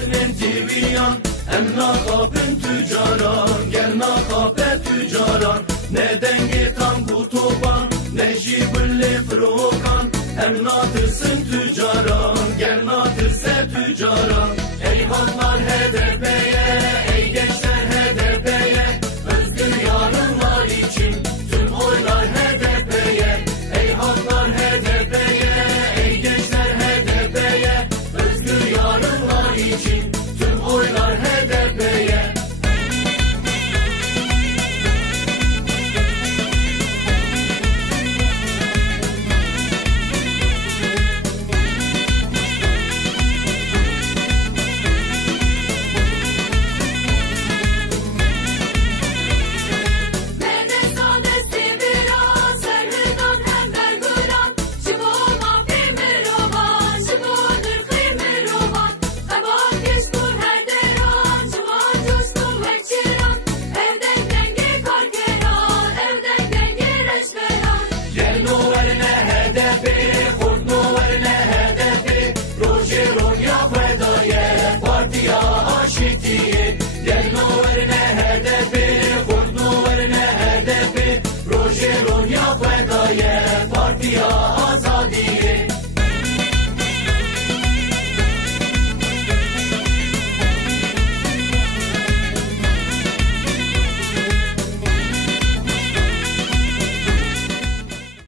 Odnen tiviyan em nakapın tücaran gel nakape tücaran ne denge tam kutuban ne jibirli frokan em natırsın tücaran gel natırse tücaran eyvallah